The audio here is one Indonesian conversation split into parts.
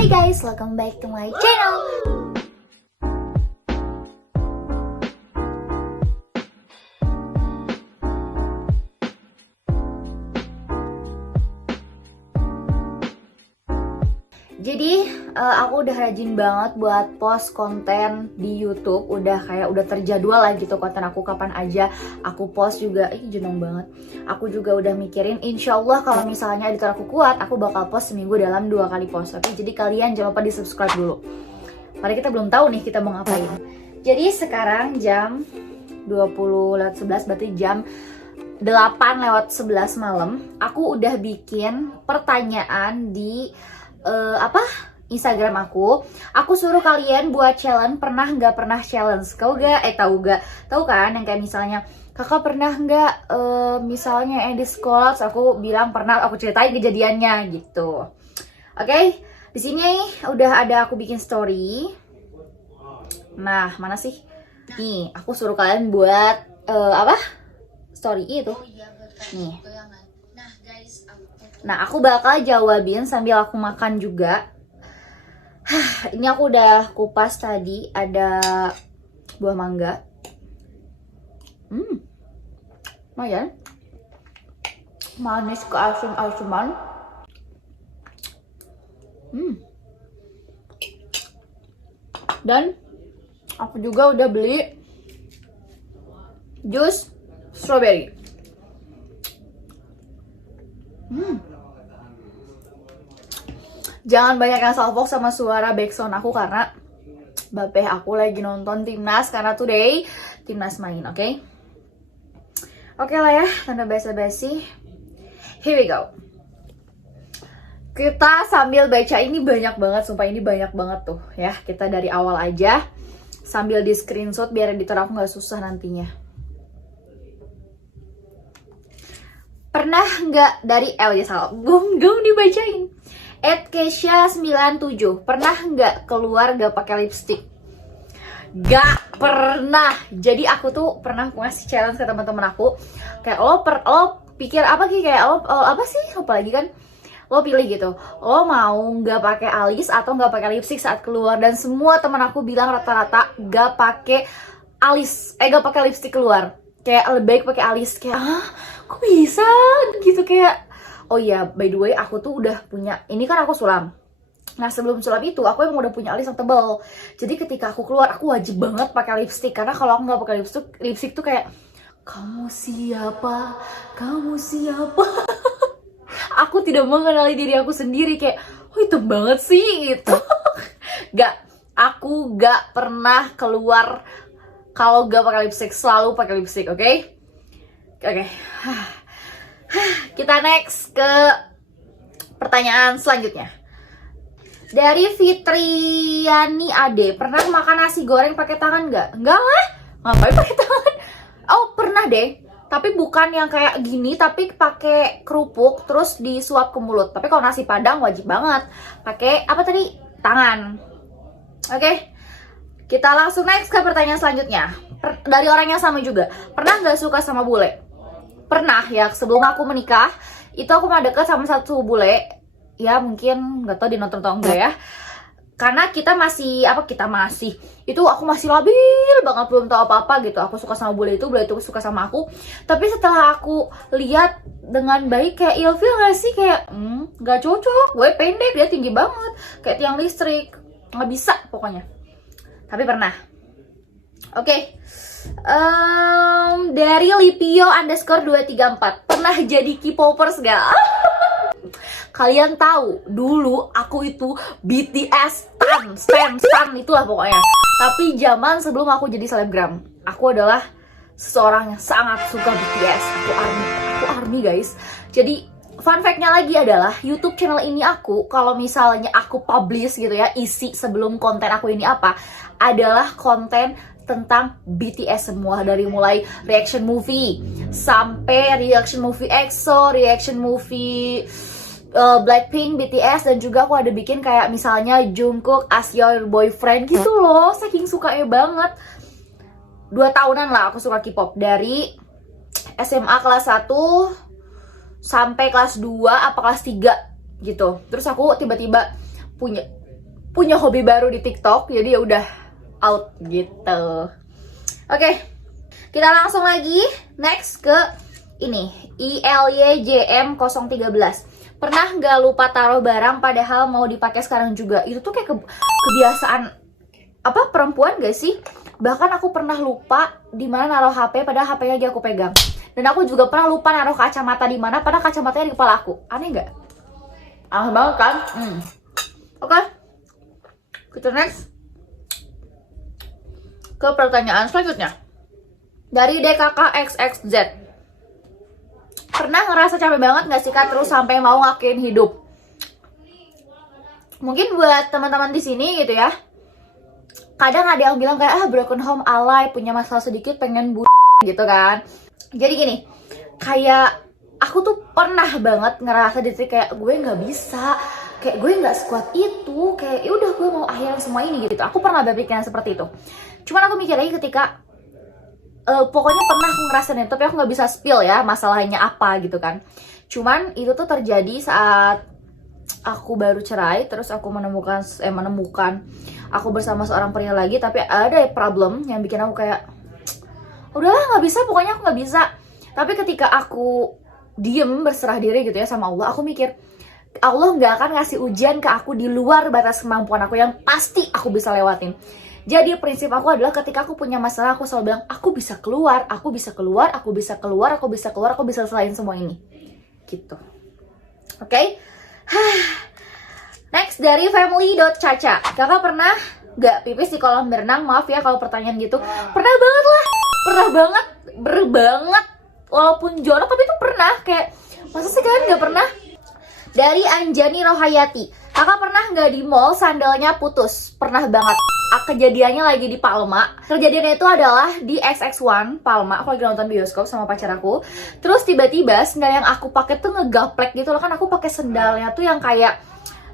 Hi guys, welcome back to my channel. Jadi aku udah rajin banget buat post konten di YouTube. Udah terjadwal lah gitu konten aku kapan aja aku post juga. Jenong banget. Aku juga udah mikirin insya Allah kalau misalnya editor aku kuat, aku bakal post seminggu dalam 2 kali post. Oke, jadi kalian jangan lupa di subscribe dulu. Padahal kita belum tahu nih kita mau ngapain. Jadi sekarang jam 20:11, berarti jam 8:11 malam. Aku udah bikin pertanyaan di Instagram aku suruh kalian buat challenge pernah nggak pernah challenge. Tahu kan yang kayak misalnya kakak pernah nggak misalnya di sekolah, terus aku bilang pernah, aku ceritain kejadiannya gitu. Oke, di sini udah ada aku bikin story. Nah, mana sih? Nih, aku suruh kalian buat story itu. Nih. Nah, aku bakal jawabin sambil aku makan juga. Ini aku udah kupas tadi, ada buah mangga. Lumayan. Manis ke asin-asinan. Dan aku juga udah beli jus strawberry. Jangan banyak yang salfok sama suara backsound aku karena bapeh aku lagi nonton timnas karena today timnas main, oke? Oke lah ya, tanpa basa-basi. Here we go. Kita sambil baca, ini banyak banget, sumpah ini banyak banget tuh ya. Kita dari awal aja sambil di screenshot biar editor aku nggak susah nantinya. Pernah nggak dari salah, gom dibacain. @kesha97, pernah nggak keluar nggak pakai lipstick? Gak pernah. Jadi aku tuh pernah ngasih challenge ke teman-teman aku kayak lo pikir apa sih, kayak lo apa sih, lupa lagi kan, lo pilih gitu, lo mau nggak pakai alis atau nggak pakai lipstick saat keluar. Dan semua teman aku bilang rata-rata nggak pakai alis, nggak pakai lipstick keluar, kayak lebih baik pakai alis. Kayak kok bisa gitu, kayak oh iya, by the way, aku tuh udah punya, ini kan aku sulam. Nah, sebelum sulam itu, aku emang udah punya alis yang tebal. Jadi ketika aku keluar, aku wajib banget pakai lipstick. Karena kalau aku nggak pakai lipstick tuh kayak, kamu siapa? Kamu siapa? Aku tidak mengenali diri aku sendiri. Kayak, oh hitam banget sih, gitu. Aku gak pernah keluar kalau gak pakai lipstick. Selalu pakai lipstick, oke? Oke. Kita next ke pertanyaan selanjutnya. Dari Fitriani Ade, pernah makan nasi goreng pakai tangan nggak? Nggak lah, ngapain pakai tangan? Oh pernah deh, tapi bukan yang kayak gini, tapi pakai kerupuk terus disuap ke mulut. Tapi kalau nasi Padang wajib banget pakai apa tadi? Tangan. Oke, kita langsung next ke pertanyaan selanjutnya. Dari orang yang sama juga, pernah nggak suka sama bule? Pernah ya, sebelum aku menikah itu aku pernah deket sama satu bule. Ya mungkin nggak tahu dia nonton atau enggak ya, karena itu aku masih labil banget, belum tahu apa-apa gitu. Aku suka sama bule itu suka sama aku. Tapi setelah aku lihat dengan baik, kayak ilfil gak sih, kayak nggak cocok, gue pendek, dia tinggi banget kayak tiang listrik, nggak bisa pokoknya. Tapi pernah. Oke. Dari Lipio_234, pernah jadi K-popers gak? Kalian tahu dulu aku itu BTS stan itulah pokoknya. Tapi zaman sebelum aku jadi selebgram, aku adalah seseorang yang sangat suka BTS. Aku army guys. Jadi fun fact-nya lagi adalah YouTube channel ini aku, kalau misalnya aku publish gitu ya, isi sebelum konten aku ini apa, adalah konten tentang BTS semua. Dari mulai reaction movie sampai reaction movie EXO, reaction movie Blackpink, BTS, dan juga aku ada bikin kayak misalnya Jungkook as your boyfriend gitu loh. Saking sukanya banget. 2 tahunan lah aku suka K-pop, dari SMA kelas 1 sampai kelas 2 apa kelas 3 gitu. Terus aku tiba-tiba punya punya hobi baru di TikTok, jadi ya udah out gitu. Oke, kita langsung lagi next ke ini ILYJM 013. Pernah nggak lupa taruh barang padahal mau dipakai sekarang juga? Itu tuh kayak kebiasaan apa perempuan gak sih? Bahkan aku pernah lupa di mana naruh HP padahal HP-nya lagi aku pegang. Dan aku juga pernah lupa naruh kacamata di mana padahal kacamatanya di kepala aku. Aneh nggak? Aneh banget kan? Oke. Kita next ke pertanyaan selanjutnya dari DKKXXZ. Pernah ngerasa capek banget gak sih Kak terus sampai mau ngakhirin hidup? Mungkin buat teman-teman di sini gitu ya, kadang ada yang bilang kayak broken home alay, punya masalah sedikit pengen gitu kan. Jadi gini, kayak aku tuh pernah banget ngerasa di titik kayak gue nggak bisa, kayak gue nggak sekuat itu, kayak ya udah gue mau akhirin semua ini gitu. Aku pernah berpikiran seperti itu. Cuman aku mikir lagi ketika pokoknya pernah aku ngerasain itu, tapi aku nggak bisa spill ya masalahnya apa gitu kan. Cuman itu tuh terjadi saat aku baru cerai, terus aku menemukan aku bersama seorang pria lagi, tapi ada problem yang bikin aku kayak udahlah nggak bisa, pokoknya aku nggak bisa. Tapi ketika aku diem berserah diri gitu ya sama Allah, aku mikir Allah nggak akan ngasih ujian ke aku di luar batas kemampuan aku yang pasti aku bisa lewatin. Jadi prinsip aku adalah ketika aku punya masalah, aku selalu bilang aku bisa keluar, aku bisa keluar, aku bisa keluar, aku bisa keluar, aku bisa selain semua ini gitu. Oke? Next dari family.caca. Kakak pernah gak pipis di kolam berenang? Maaf ya kalau pertanyaan gitu. Pernah banget lah. Pernah banget. Walaupun jorok tapi itu pernah. Kayak masa sih kalian gak pernah? Dari Anjani Rohayati. Kakak pernah gak di mall sandalnya putus? Pernah banget. Kejadiannya lagi di Palma. Kejadiannya itu adalah di XX1 Palma. Aku lagi nonton bioskop sama pacar aku. Terus tiba-tiba sendal yang aku pakai tuh ngegaplek gitu loh. Kan aku pakai sendalnya tuh yang kayak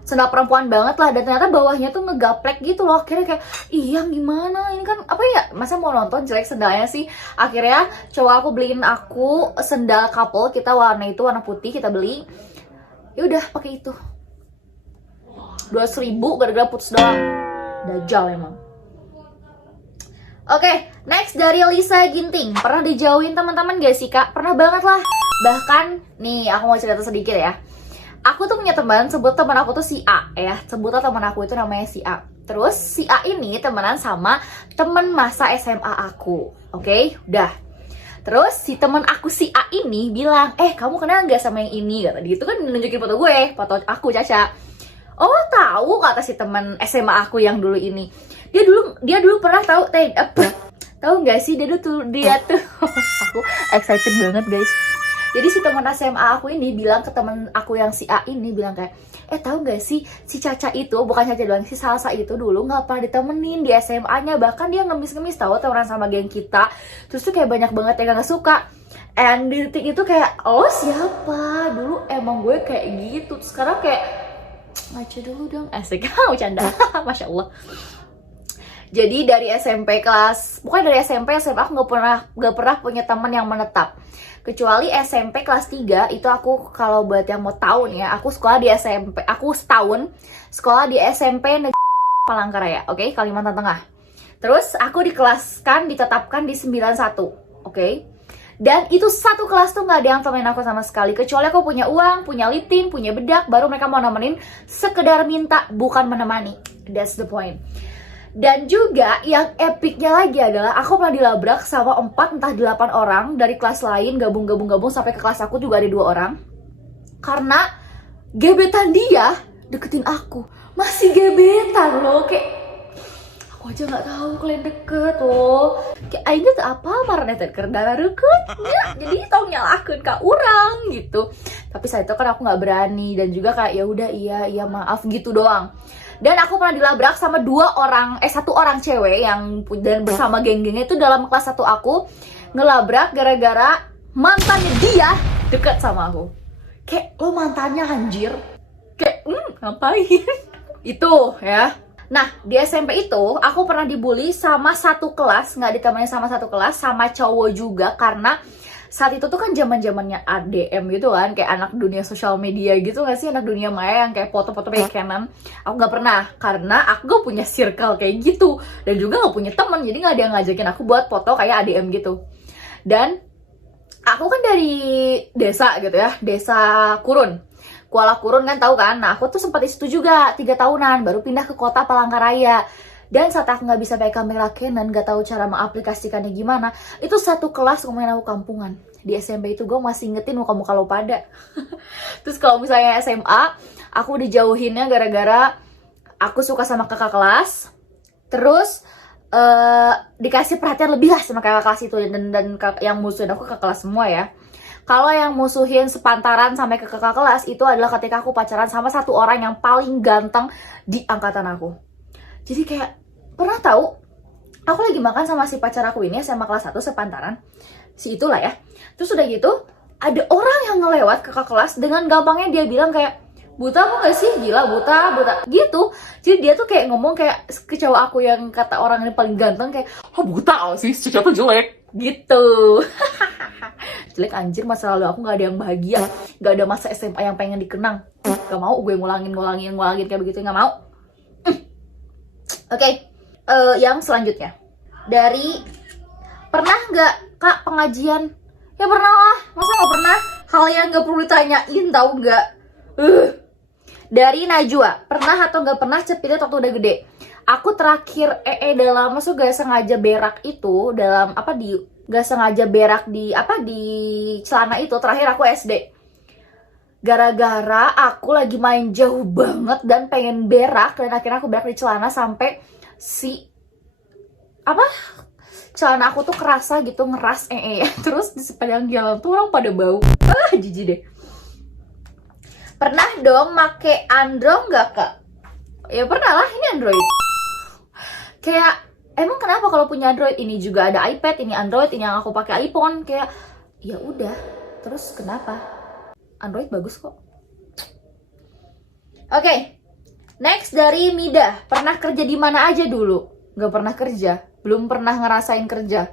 sendal perempuan banget lah. Dan ternyata bawahnya tuh ngegaplek gitu loh. Akhirnya kayak, iya gimana? Ini kan apa ya? Masa mau nonton jelek sendalnya sih? Akhirnya coba aku beliin aku sendal couple. Kita warna itu warna putih, kita beli. Ya udah pakai itu. 2.000 gara-gara putus doang. Dajjal emang. Oke, next dari Lisa Ginting. Pernah dijauhin teman-teman gak sih Kak? Pernah banget lah. Bahkan, nih aku mau cerita sedikit ya. Aku tuh punya teman, sebut teman aku tuh si A ya. Sebutlah teman aku itu namanya si A. Terus si A ini temenan sama teman masa SMA aku. Oke, udah. Terus si teman aku si A ini bilang, kamu kenal gak sama yang ini? Kata dia, itu kan nunjukin foto gue, foto aku Caca. Oh tahu, kata si teman SMA aku yang dulu ini. Dia dulu pernah tahu nggak sih dia tuh aku excited banget guys. Jadi si teman SMA aku ini bilang ke teman aku yang si A ini bilang kayak, tahu nggak sih si Caca itu, bukan Caca doang, si Salsa itu dulu nggak pernah ditemenin di SMA-nya, bahkan dia ngemis-ngemis tahu temenan sama geng kita. Terus tuh kayak banyak banget yang nggak suka. And di detik itu kayak, oh siapa? Dulu emang gue kayak gitu. Terus sekarang kayak ngaca dulu dong, asik. Bercanda. Masya Allah. Jadi dari SMP kelas, pokoknya dari SMP SMA aku gak pernah punya teman yang menetap. Kecuali SMP kelas 3 itu aku, kalau buat yang mau tahu nih ya, aku sekolah di SMP, aku setahun sekolah di SMP Negeri Palangkaraya, oke, Kalimantan Tengah. Terus aku ditetapkan di 91, oke. Dan itu satu kelas tuh gak ada yang temenin aku sama sekali. Kecuali aku punya uang, punya lip tint, punya bedak, baru mereka mau nemenin, sekedar minta, bukan menemani. That's the point. Dan juga yang epicnya lagi adalah aku pernah dilabrak sama 4 entah 8 orang dari kelas lain, gabung sampai ke kelas aku juga ada 2 orang. Karena gebetan dia deketin aku. Masih gebetan loh, kayak aku aja nggak tahu kalian deket loh. Kayak aingnya tuh apa marah deket darah deket ya, jadi tolong nyalakan kak orang gitu. Tapi saat itu kan aku nggak berani dan juga kayak ya udah iya maaf gitu doang. Dan aku pernah dilabrak sama 1 orang cewek yang dan bersama geng-gengnya itu dalam kelas 1 aku, ngelabrak gara-gara mantannya dia deket sama aku. Kayak lo mantannya anjir. Kayak ngapain? Itu ya. Nah, di SMP itu aku pernah dibully sama satu kelas, nggak ditemenin sama satu kelas, sama cowok juga, karena saat itu tuh kan zaman-zamannya ADM gitu kan, kayak anak dunia sosial media gitu gak sih, anak dunia maya yang kayak foto-foto pakai Canon. Aku gak pernah, karena aku gak punya circle kayak gitu, dan juga gak punya temen, jadi gak ada yang ngajakin aku buat foto kayak ADM gitu. Dan aku kan dari desa gitu ya, desa Kurun, Kuala Kurun kan, tahu kan. Nah aku tuh sempat di situ juga 3 tahunan, baru pindah ke kota Palangkaraya. Dan saat aku nggak bisa pakai kamera Canon, nggak tahu cara mengaplikasikannya gimana, itu satu kelas ngomongin aku kampungan. Di SMP itu gue masih ingetin muka-muka lo pada. Terus kalau misalnya SMA, aku dijauhinnya gara-gara aku suka sama kakak kelas. Terus dikasih perhatian lebih lah sama kakak kelas itu, dan yang musuhin aku kakak kelas semua ya. Kalau yang musuhin sepantaran sampai ke kakak kelas itu adalah ketika aku pacaran sama satu orang yang paling ganteng di angkatan aku. Jadi kayak pernah tahu, aku lagi makan sama si pacar aku ini sama kelas 1 sepantaran, si itulah ya. Terus udah gitu, ada orang yang ngelewat ke kakak kelas, dengan gampangnya dia bilang kayak, buta apa gak sih? Gila, buta gitu. Jadi dia tuh kayak ngomong kayak ke cowok aku yang kata orang ini paling ganteng kayak, oh buta sih, si cowok tuh jelek gitu. Jelek anjir, masa lalu aku gak ada yang bahagia, gak ada masa SMA yang pengen dikenang. Gak mau gue ngulangin kayak begitu, gak mau. Oke, yang selanjutnya dari pernah nggak kak pengajian? Ya pernah lah, masa nggak pernah? Hal yang nggak perlu ditanyain, tahu nggak? Dari Najwa, pernah atau nggak pernah cepirit waktu udah gede? Aku terakhir dalam masuk gak sengaja berak itu, dalam apa di gak sengaja berak di apa di celana itu, terakhir aku SD. Gara-gara aku lagi main jauh banget dan pengen berak, dan akhirnya aku berak di celana sampai si apa celana aku tuh kerasa gitu, ngeras terus di sepanjang jalan tuh orang pada bau, jijik deh. Pernah dong make Android nggak kak? Ya pernah lah, ini Android. Kayak emang kenapa kalau punya Android? Ini juga ada iPad, ini Android, ini yang aku pakai iPhone. Kayak ya udah, terus kenapa? Android bagus kok. Oke, next dari Mida. Pernah kerja di mana aja dulu? Gak pernah kerja, belum pernah ngerasain kerja.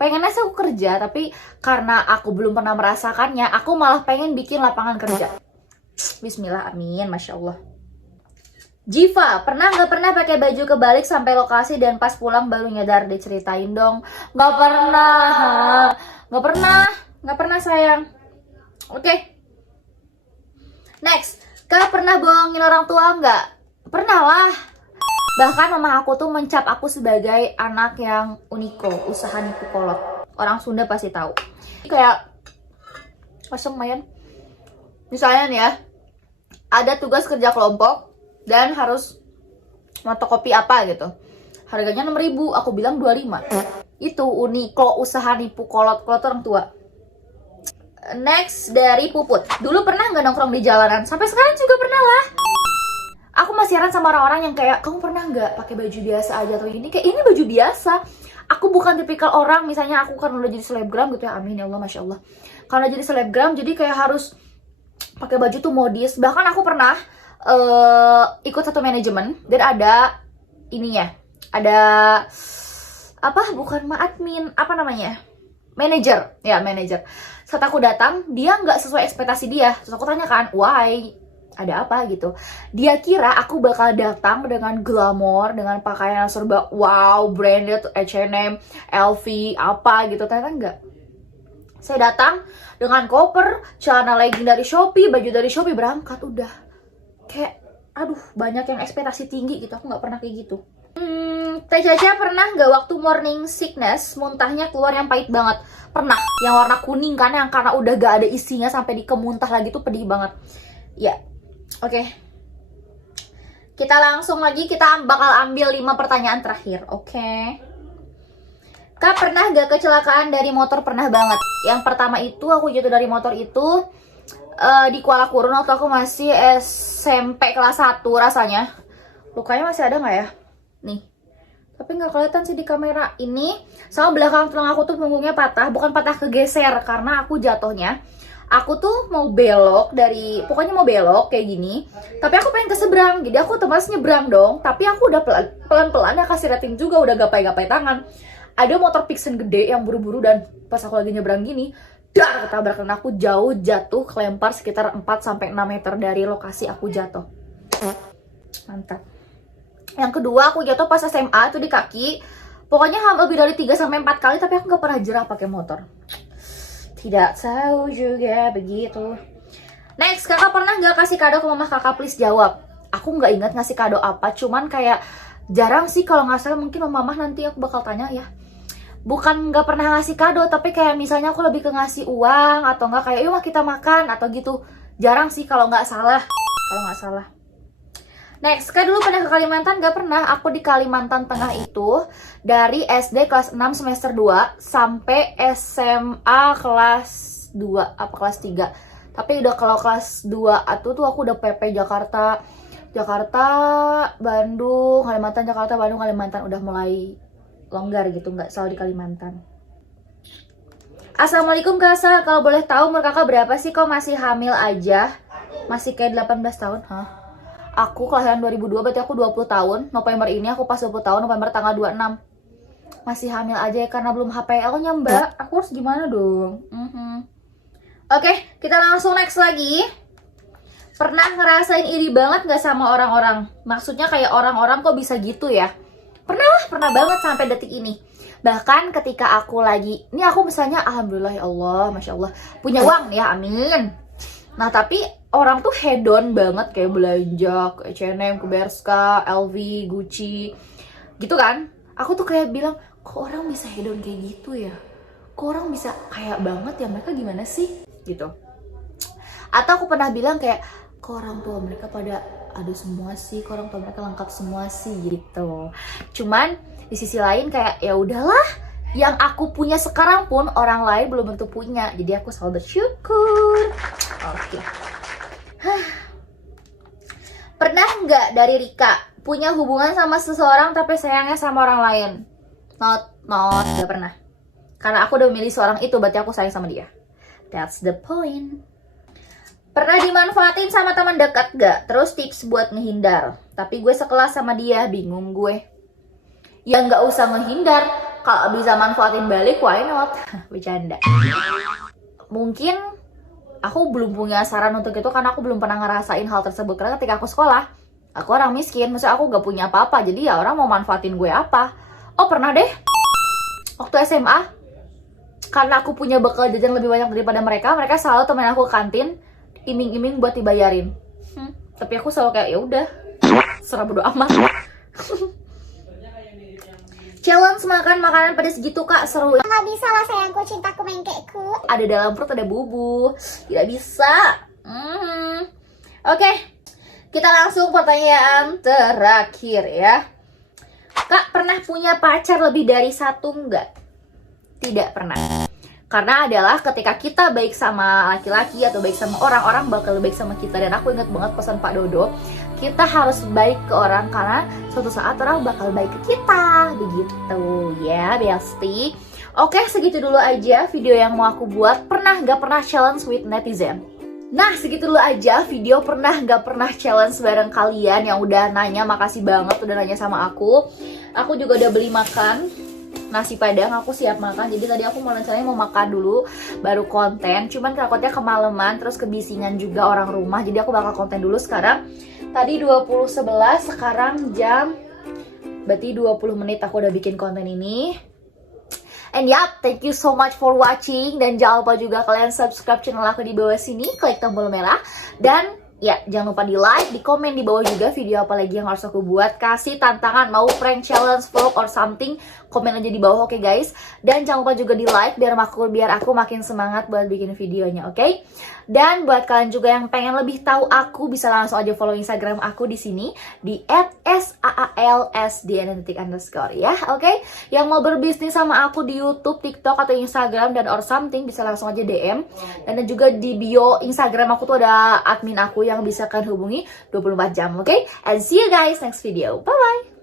Pengennya sih aku kerja, tapi karena aku belum pernah merasakannya, aku malah pengen bikin lapangan kerja. Bismillah, amin, masya Allah. Jiva, pernah nggak pernah pakai baju kebalik sampai lokasi dan pas pulang baru nyadar? Diceritain dong. Nggak pernah sayang. Oke. Next, kak pernah bohongin orang tua nggak? Pernah lah. Bahkan mama aku tuh mencap aku sebagai anak yang uniko, usaha nipu kolot. Orang Sunda pasti tahu. Kayak lumayan. Misalnya nih ya, ada tugas kerja kelompok dan harus fotokopi apa gitu. Harganya 6.000, aku bilang 25. Itu uniko, usaha nipu kolot orang tua. Next dari Puput. Dulu pernah nggak nongkrong di jalanan? Sampai sekarang juga pernah lah. Aku masih heran sama orang-orang yang kayak, kamu pernah nggak pakai baju biasa aja atau ini? Kayak ini baju biasa. Aku bukan tipikal orang, misalnya aku kan udah jadi selebgram gitu ya, amin ya Allah, masya Allah. Karena jadi selebgram, jadi kayak harus pakai baju tuh modis. Bahkan aku pernah ikut satu manajemen dan ada ininya, ada apa? Bukan admin, apa namanya? Manager, ya manager. Saat aku datang, dia nggak sesuai ekspektasi dia. Terus aku tanya kan, why? Ada apa gitu? Dia kira aku bakal datang dengan glamor, dengan pakaian serba wow, branded, H&M, LV, apa gitu. Ternyata enggak. Saya datang dengan koper, celana legging dari Shopee, baju dari Shopee, berangkat udah. Kayak, aduh, banyak yang ekspektasi tinggi gitu. Aku nggak pernah kayak gitu. Teh Caca pernah nggak waktu morning sickness muntahnya keluar yang pahit banget? Pernah, yang warna kuning kan, yang karena udah gak ada isinya sampai dikemuntah lagi tuh pedih banget. Ya, oke. Kita langsung lagi, kita bakal ambil 5 pertanyaan terakhir, oke? Kak pernah gak kecelakaan dari motor? Pernah banget. Yang pertama itu aku jatuh dari motor itu di Kuala Kurun waktu aku masih SMP kelas 1 rasanya. Lukanya masih ada nggak ya? Nih. Tapi nggak kelihatan sih di kamera ini. Sama belakang tulang aku tuh punggungnya patah. Bukan patah, kegeser karena aku jatuhnya. Aku tuh mau belok dari, pokoknya mau belok kayak gini. Tapi aku pengen ke seberang. Jadi aku otomatis nyebrang dong. Tapi aku udah pelan-pelan ya, kasih rating juga, udah gapai-gapai tangan. ada motor Pixen gede yang buru-buru, dan pas aku lagi nyebrang gini, dar, ketabrakan aku, jauh jatuh, kelempar sekitar 4-6 meter dari lokasi aku jatuh. Mantap. Yang kedua aku jatuh pas SMA tuh di kaki. Pokoknya lebih dari 3-4 kali, tapi aku gak pernah jerah pakai motor. Tidak tahu juga begitu. Next, kakak pernah gak kasih kado ke mama kakak? Please jawab. Aku gak ingat ngasih kado apa, cuman kayak jarang sih, kalau nggak salah mungkin mama nanti aku bakal tanya ya. Bukan nggak pernah ngasih kado, tapi kayak misalnya aku lebih ke ngasih uang, atau nggak kayak yuk kita makan atau gitu. Jarang sih kalau nggak salah. Next, kan dulu pernah ke Kalimantan? Gak pernah. Aku di Kalimantan Tengah itu dari SD kelas 6 semester 2 sampai SMA kelas 2 apa kelas 3. Tapi udah kalau kelas 2 tuh aku udah PP Jakarta, Bandung, Kalimantan, Jakarta, Bandung, Kalimantan, udah mulai longgar gitu, nggak selalu di Kalimantan. Assalamualaikum Kak Sa, kalau boleh tahu umur kakak berapa sih? Kok masih hamil aja? Masih kayak 18 tahun? Hah? Aku kelahiran 2002, berarti aku 20 tahun. November ini aku pas 20 tahun, November tanggal 26. Masih hamil aja ya, karena belum HPL-nya mbak. Aku harus gimana dong? Oke, kita langsung next lagi. Pernah ngerasain iri banget gak sama orang-orang? Maksudnya kayak orang-orang kok bisa gitu ya? Pernah banget sampai detik ini. Bahkan ketika aku lagi, ini aku misalnya alhamdulillah ya Allah, Masya Allah, punya uang ya, amin. Nah tapi orang tuh hedon banget, kayak belanja ke H&M, ke Bershka, LV, Gucci gitu kan. Aku tuh kayak bilang, kok orang bisa hedon kayak gitu ya? Kok orang bisa kaya banget ya, mereka gimana sih? Gitu. Atau aku pernah bilang kayak, kok orang tua mereka pada ada semua sih, kok orang tua mereka lengkap semua sih gitu. Cuman di sisi lain kayak ya udahlah, yang aku punya sekarang pun orang lain belum tentu punya, jadi aku selalu bersyukur. Oke. Pernah nggak dari Rika punya hubungan sama seseorang tapi sayangnya sama orang lain? Not, nggak pernah. Karena aku udah memilih seorang itu, berarti aku sayang sama dia. That's the point. Pernah dimanfaatin sama teman dekat gak? Terus tips buat ngehindar. Tapi gue sekelas sama dia, bingung gue. Ya nggak usah ngehindar. Kalau bisa manfaatin balik, why not? Bercanda. Mungkin aku belum punya saran untuk itu karena aku belum pernah ngerasain hal tersebut. Karena ketika aku sekolah, aku orang miskin. Maksudnya aku gak punya apa-apa. Jadi ya orang mau manfaatin gue apa? Oh pernah deh. Waktu SMA, karena aku punya bekal jajan lebih banyak daripada mereka, mereka selalu temen aku ke kantin, iming-iming buat dibayarin. Tapi aku selalu kayak ya udah, serah bodo amat. Challenge makan makanan pedas gitu kak, seru. Nggak bisa lah sayangku, cintaku, mengkekku. Ada dalam perut ada bubu, tidak bisa. Oke, kita langsung pertanyaan terakhir ya. Kak pernah punya pacar lebih dari satu nggak? Tidak pernah. Karena adalah ketika kita baik sama laki-laki atau baik sama orang bakal baik sama kita. Dan aku ingat banget pesan Pak Dodo, kita harus baik ke orang karena suatu saat orang bakal baik ke kita. Begitu ya Besti. Oke, segitu dulu aja video yang mau aku buat. Pernah gak pernah challenge with netizen? Nah segitu dulu aja video pernah gak pernah challenge bareng kalian yang udah nanya. Makasih banget udah nanya sama aku. Aku juga udah beli makan nasi padang, aku siap makan. Jadi tadi aku mau rencananya mau makan dulu baru konten, cuman takutnya kemalaman terus kebisingan juga orang rumah, jadi aku bakal konten dulu sekarang. Tadi 20.11, sekarang jam berarti 20 menit aku udah bikin konten ini. And yup, thank you so much for watching. Dan jangan lupa juga kalian subscribe channel aku di bawah sini, klik tombol merah. Dan ya, jangan lupa di like, di komen di bawah juga video apa lagi yang harus aku buat. Kasih tantangan, mau prank, challenge, vlog, or something, komen aja di bawah, oke guys. Dan jangan lupa juga di like, biar aku makin semangat buat bikin videonya, oke? Dan buat kalian juga yang pengen lebih tahu aku, bisa langsung aja follow Instagram aku di sini, di @saalsdn_, ya, oke? Yang mau berbisnis sama aku di YouTube, TikTok, atau Instagram, dan or something, bisa langsung aja DM. Dan juga di bio Instagram aku tuh ada admin aku yang bisa kalian hubungi 24 jam, oke? And see you guys next video. Bye-bye!